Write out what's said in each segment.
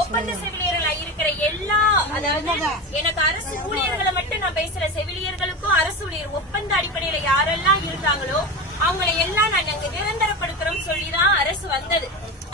ஒப்பந்த செவிலியர்களா இருக்கிற எல்லா, அதாவது எனக்கு அரசு ஊழியர்களை மட்டும் நான் பேசுற, செவிலியர்களுக்கும் அரசு ஊழியர் ஒப்பந்த அடிப்படையில யாரெல்லாம் இருந்தாங்களோ அவங்களை எல்லாம் நாங்க நிரந்தரப்படுத்துறோம் சொல்லிதான் அரசு வந்தது.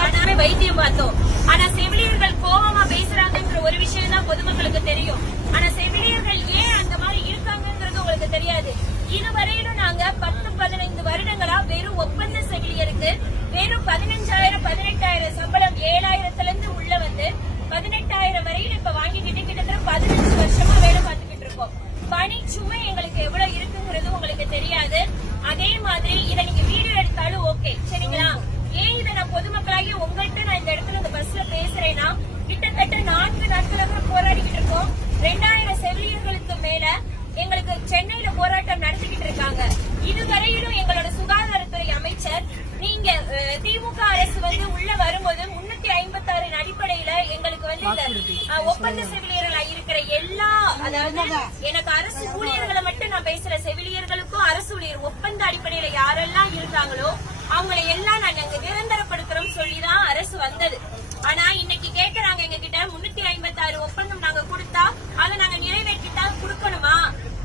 அதனால வைத்தியம் பார்த்தோம். ஆனா செவிலியர்கள் கோபமா பேசுறாங்கன்ற ஒரு விஷயம் தான் பொதுமக்களுக்கு தெரியும். ஆனா செவிலியர்கள் ஏன் அந்த மாதிரி இருக்காங்கிறது உங்களுக்கு தெரியாது. இதுவரையிலும் நாங்க 10-15 வருடங்களா வெறும் ஒப்பந்த செவிலியருக்கு வெறும் 15,000 18,000 சம்பளம், 7,000ல இருந்து உள்ள வந்து 18,000 வரையில இப்ப வாங்கிக்கிட்டு கிட்டத்தட்ட 15 வருஷமா வேலை பார்த்துக்கிட்டு இருக்கோம். பணி சுமை எங்களுக்கு எவ்வளவு இருக்குங்கிறது உங்களுக்கு தெரியாது. அதே மாதிரி இதை நீங்க வீடியோ எடுத்தாலும் ஓகே, சரிங்களா? ஏன் இதை நான் பொதுமக்களாகி உங்கள்கிட்ட நான் இந்த இடத்துல இந்த பஸ்ல பேசுறேன்னா, கிட்டத்தட்ட 4 நாட்களாக போராடிக்கிட்டு இருக்கோம். 2000 செவிலியர்களுக்கு மேல எங்களுக்கு சென்னையில போராட்டம் நடத்திக்கிட்டு இருக்காங்க. இதுவரையிலும் எங்களோட சுகாதாரத்துறை அமைச்சர், நீங்க திமுக அரசு வந்து உள்ள வரும்போது 356 அடிப்படையில எங்களுக்கு வந்து ஒப்பந்த செவிலியர்களா இருக்கிற எல்லா, அதாவது எனக்கு அரசு ஊழியர்களை மட்டும் நான் பேசுற, செவிலியர்களுக்கும் அரசு ஊழியர் ஒப்பந்த அடிப்படையில யாரெல்லாம் இருந்தாங்களோ அவங்களை எல்லாம் நாங்க நிரந்தரப்படுத்துறோம் சொல்லிதான் அரசு வந்தது. ஆனா இன்னைக்கு கேக்குறாங்க எங்க கிட்ட 356 ஒப்பந்தம் நாங்க கொடுத்தா அதை நாங்க நிறைவேற்றிட்டா கொடுக்கணுமா,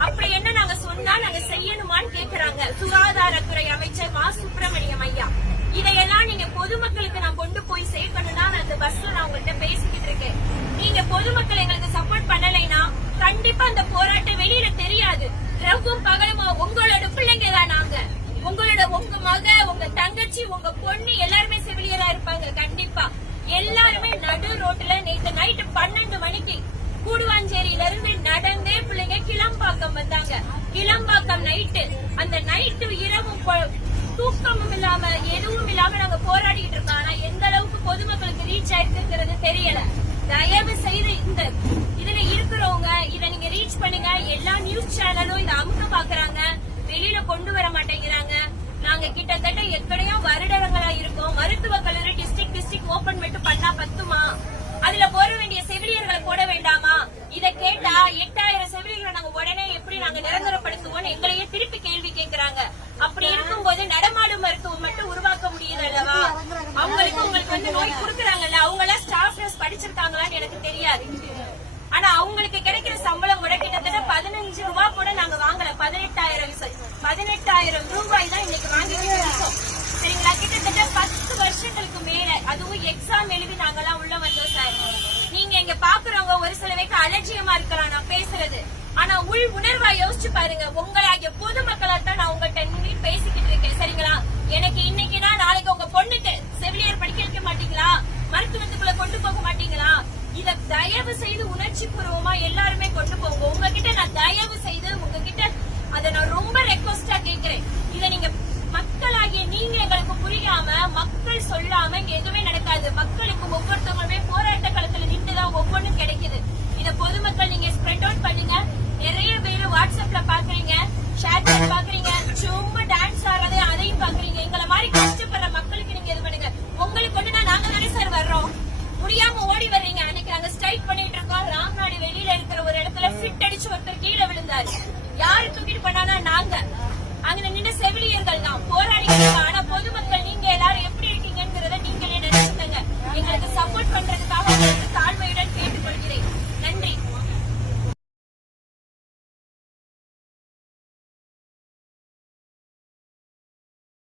அப்படி என்ன நாங்க சொன்னா நாங்க செய்யணுமான்னு கேக்குறாங்க சுகாதாரத்துறை அமைச்சர் மா சுப்பிரமணியம் ஐயா. இதையெல்லாம் நீங்க பொதுமக்களுக்கு நான் கொண்டு போய் சேர்க்கணும்னா நான் அந்த பஸ்ல நான் உங்கள்கிட்ட பேசிக்கிட்டு இருக்கேன். நீங்க பொதுமக்கள் எங்களுக்கு சப்போர்ட் பண்ணலைன்னா கண்டிப்பா அந்த போராட்டம் வெளியில தெரியாது. ரவும் பகலமா உங்களோட பிள்ளைங்க தான் நாங்க, உங்க மக, உங்க தங்கச்சி, உங்க பொண்ணு எல்லாருமே செவிலியரா இருப்பாங்க. கண்டிப்பா எல்லாருமே நடு ரோட்ல நேற்று நைட்டு 12 மணிக்கு கூடுவாஞ்சேரியில இருந்து நடந்தே பிள்ளைங்க கிளம்பாக்கம் வந்தாங்க. கிளம்பாக்கம் நைட்டு, அந்த நைட்டு இரவும் தூக்கமும் இல்லாம எதுவும் இல்லாம நாங்க போராடிட்டு இருக்கோம். ஆனா எந்த அளவுக்கு பொதுமக்களுக்கு ரீச் ஆயிருக்குங்கிறது தெரியல. தயவு செய்து இந்த இதுல இருக்கிறவங்க இதை நீங்க ரீச் பண்ணுங்க. எல்லா நியூஸ் சேனலும் இதை அமுக்க பாக்குறாங்க, வெளியில கொண்டு வர மாட்டேங்கிறாங்க. நாங்க கிட்டத்தட்ட எத்தனையோ வருடங்களா இருக்கோம். மருத்துவ கல்லூரி டிஸ்ட்ரிக்ட் ஓபன் மட்டும் பண்ணா பத்துமா? அதுல போட வேண்டிய செவிலியர்களை போட வேண்டாமா? இத கேட்டா 8000 செவிலியர்களை நாங்க உடனே எப்படி நாங்க நிரந்தரப்படுத்துவோம் எங்களையே திருப்பி கேள்வி கேட்கிறாங்க. அப்படி இருக்கும்போது நடமாடும் மருத்துவம் மட்டும் உருவாக்க முடியுது அல்லவா? உங்களுக்கு வந்து நோய் கொடுக்கறாங்கல்ல, அவங்க எல்லாம் ஸ்டாஃப் நர்ஸ் படிச்சிருக்காங்களான்னு எனக்கு தெரியாது. ஆனா அவங்களுக்கு கிடைக்கிற சம்பளம் கூட கிட்டத்தட்ட 15 ரூபாய் கூட நாங்க வாங்கல. 18,000 ரூபாய் தான் இன்னைக்கு வாங்கிட்டு இருக்கோம், சரிங்களா? கிட்டத்தட்ட 10 வருஷங்களுக்கு மேல, அதுவும் எக்ஸாம் எழுதி நாங்கெல்லாம் உள்ள வந்தோம் சார். நீங்க இங்க பாக்குறவங்க ஒரு சில பேருக்கு அலட்சியமா இருக்கலாம் நான் பேசுறது, ஆனா உள் உணர்வா யோசிச்சு பாருங்க. உங்களாகிய பொதுமக்களா தான் நான் உங்கள்கிட்ட பேசிக்கிட்டு இருக்கேன், சரிங்களா? எனக்கு இன்னைக்குனா நாளைக்கு உங்க பொண்ணுக்கு செவிலியர் படிக்க வைக்க மாட்டீங்களா? மருத்துவத்துக்குள்ள கொண்டு போக மாட்டீங்களா? இத தயவு செய்து உணர்ச்சி பூர்வமா எல்லாருமே கொண்டு போங்க. உங்ககிட்ட நான் தயவு செய்து உங்ககிட்ட அதை நான் ரொம்ப ரெக்வஸ்டா கேட்கிறேன். இத நீங்க மக்களாகிய நீங்க எங்களுக்கு புரியாம, மக்கள் சொல்லாம இங்க எதுவுமே நடக்காது. மக்களுக்கு ஒவ்வொருத்தவங்களுமே போராட்ட களத்துல நின்றுதான் ஒவ்வொன்றும் கிடைக்குது. இத பொதுமக்கள் நீங்க ஸ்ப்ரெட் அவுட் பண்ணுங்க. நிறைய பேரு வாட்ஸ்அப்ல பாக்குறீங்க, ஷேர் பண்ணி பாக்குறீங்க, சும்மா டான்ஸ் ஆடுறது அதையும் பாக்குறீங்க. எங்களை மாதிரி கஷ்டப்படுற மக்களுக்கு நீங்க இது பண்ணுங்க. உங்களுக்கு ஒண்ணுனா நாங்க தானே சார் வர்றோம், முடியாம ஓடி வர்றீங்க. அன்னைக்கு நாங்க ஸ்ட்ரைக் பண்ணிட்டு இருக்கோம். ராம்நாடு வெளியில இருக்கிற ஒரு இடத்துல ஃபிட் அடிச்சு ஒருத்தர் கீழே விழுந்தாரு. யாரு தூக்கிட்டு பண்ணானா நாங்க. அங்க நின்று செவிலியர்கள் தான் போராடி